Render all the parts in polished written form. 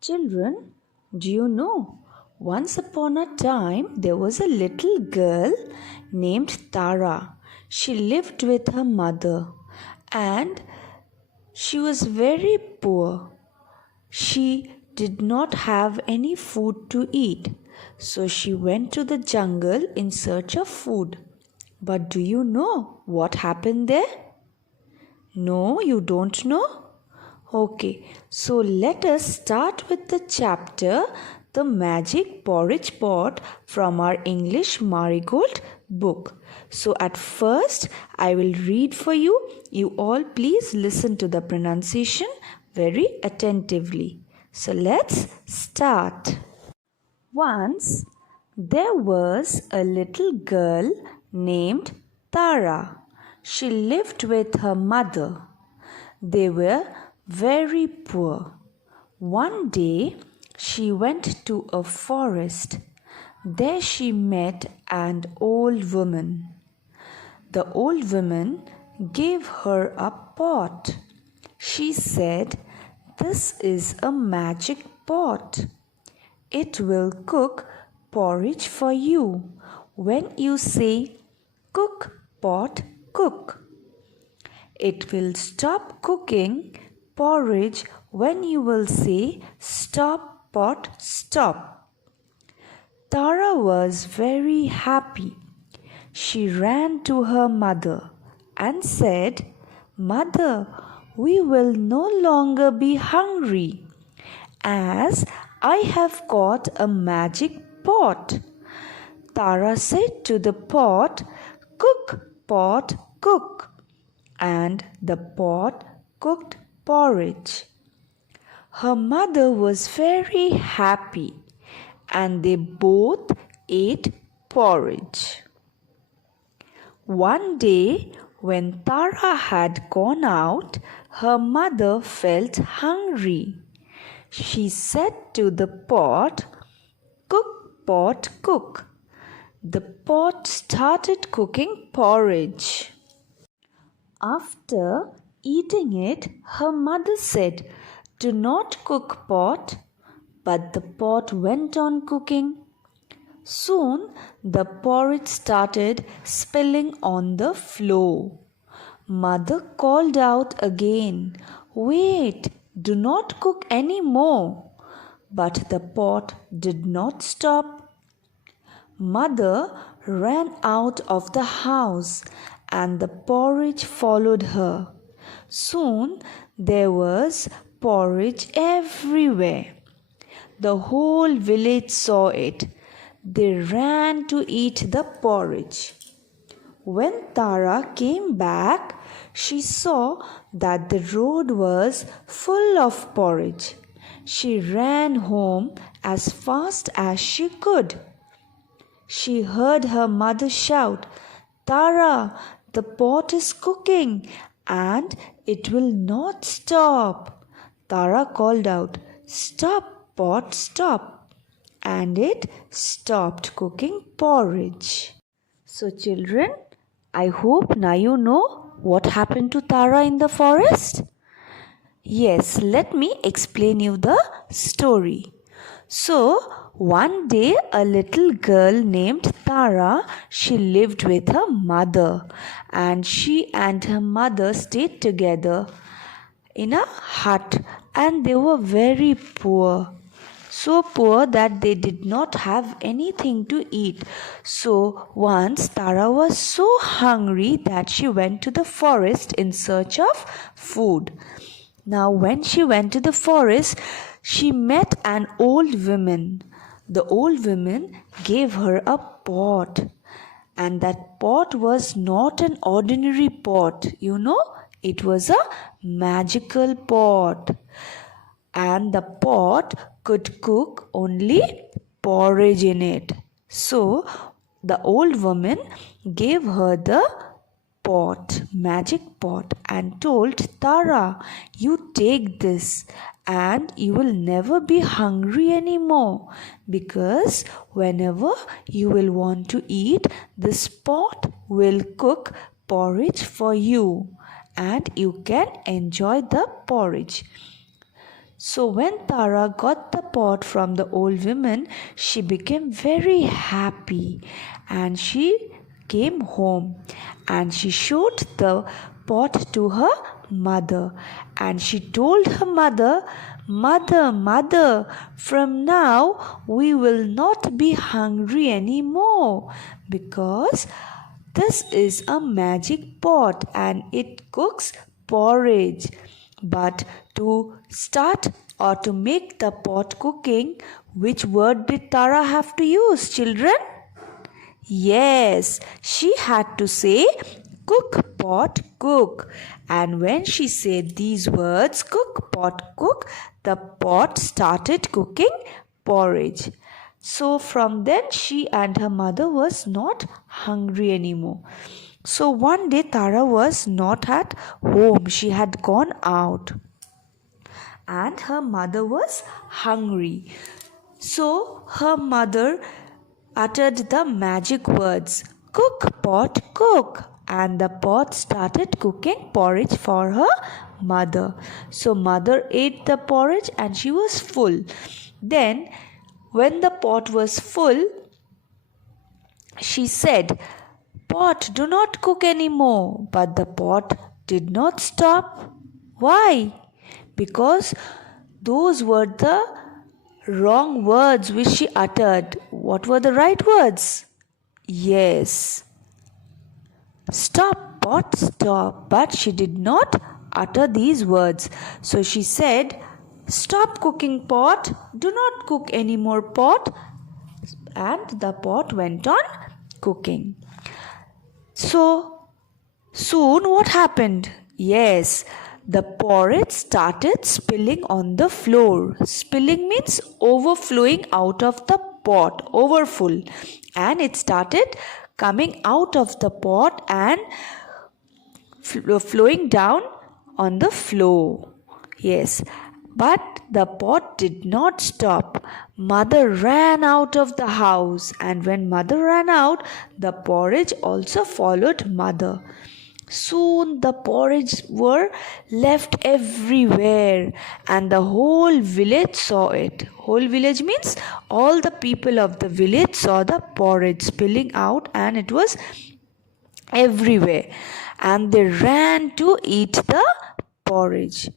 Children, do you know? Once upon a time, there was a little girl named Tara. She lived with her mother and she was very poor. She did not have any food to eat, so she went to the jungle in search of food. But do you know what happened there? No, you don't know? Okay, so let us start with the chapter The Magic Porridge Pot from our English Marigold book. So at first I will read for you. You all please listen to the pronunciation very attentively. So let's start. Once there was a little girl named Tara. She lived with her mother. They were very poor. One day she went to a forest. There she met an old woman. The old woman gave her a pot. She said, "This is a magic pot. It will cook porridge for you when you say, 'Cook, pot, cook.' It will stop cooking porridge when you will say, 'Stop, pot, stop.'" Tara was very happy. She ran to her mother and said, "Mother, we will no longer be hungry, as I have got a magic pot." Tara said to the pot, "Cook, pot, cook." And the pot cooked porridge. Her mother was very happy and they both ate porridge. One day, when Tara had gone out, her mother felt hungry. She said to the pot, "Cook, pot, cook." The pot started cooking porridge. After eating it, her mother said, "Do not cook, pot." But the pot went on cooking. Soon the porridge started spilling on the floor. Mother called out again, "Wait, do not cook any more." But the pot did not stop. Mother ran out of the house and the porridge followed her. Soon there was porridge everywhere. The whole village saw it. They ran to eat the porridge. When Tara came back, she saw that the road was full of porridge. She ran home as fast as she could. She heard her mother shout, "Tara, the pot is cooking and it will not stop." Tara called out, "Stop, pot, stop." And it stopped cooking porridge. So children, I hope now you know what happened to Tara in the forest. Yes, let me explain you the story. So, one day a little girl named Tara, she lived with her mother, and she and her mother stayed together in a hut, and they were very poor. So poor that they did not have anything to eat. So once Tara was so hungry that she went to the forest in search of food. Now when she went to the forest, she met an old woman. The old woman gave her a pot. And that pot was not an ordinary pot, it was a magical pot. And the pot could cook only porridge in it. So the old woman gave her the magic pot, and told Tara, "You take this and you will never be hungry anymore, because whenever you will want to eat, this pot will cook porridge for you and you can enjoy the porridge." So when Tara got the pot from the old woman, she became very happy and she came home and she showed the pot to her mother and she told her mother, Mother, from now we will not be hungry anymore because this is a magic pot and it cooks porridge. But to start or to make the pot cooking, which word did Tara have to use, children? Yes, she had to say cook pot cook. And when she said these words, cook pot cook, the pot started cooking porridge. So from then she and her mother was not hungry anymore. So one day Tara was not at home. She had gone out and her mother was hungry. So her mother uttered the magic words, cook pot cook, and the pot started cooking porridge for her mother. So mother ate the porridge and she was full. Then when the pot was full, she said, Pot, do not cook anymore. But the pot did not stop. Why? Because those were the wrong words which she uttered. What were the right words? Yes. Stop, pot, stop. But she did not utter these words. So she said, Stop cooking, pot. Do not cook any more, pot. And the pot went on cooking. So soon what happened? Yes, the porridge started spilling on the floor. Spilling means overflowing out of the pot, overfull. And it started coming out of the pot and flowing down on the floor. Yes, but the pot did not stop. Mother ran out of the house, and when mother ran out, the porridge also followed mother. Soon the porridge were left everywhere, and the whole village saw it. Whole village means all the people of the village saw the porridge spilling out, and it was everywhere. And they ran to eat the porridge.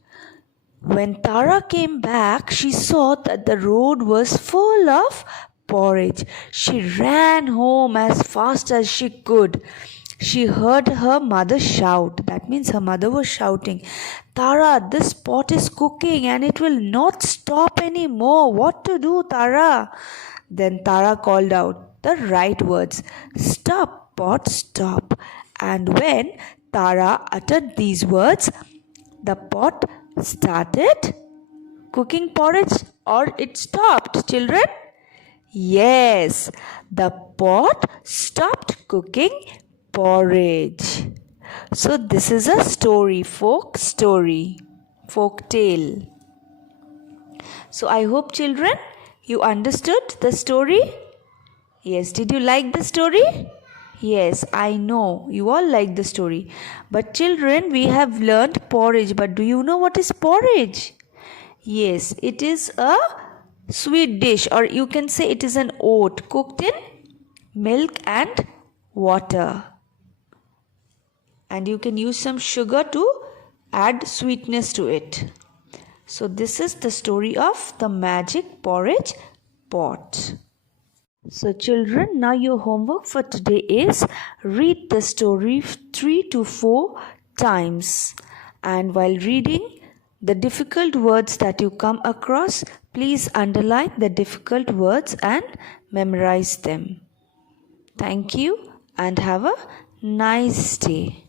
When Tara came back, she saw that the road was full of porridge. She ran home as fast as she could. She heard her mother shout. That means her mother was shouting, Tara, this pot is cooking and it will not stop anymore. What to do, Tara? Then Tara called out the right words, Stop, pot, stop. And when Tara uttered these words, the pot started cooking porridge or it stopped, children? Yes, the pot stopped cooking porridge. So this is a story, folk tale. So I hope, children, you understood the story. Yes, did you like the story? Yes, I know you all like the story. But children, we have learned porridge. But do you know what is porridge? Yes, it is a sweet dish, or you can say it is an oat cooked in milk and water. And you can use some sugar to add sweetness to it. So this is the story of the magic porridge pot. So children, now your homework for today is read the story 3 to 4 times. And while reading the difficult words that you come across, please underline the difficult words and memorize them. Thank you and have a nice day.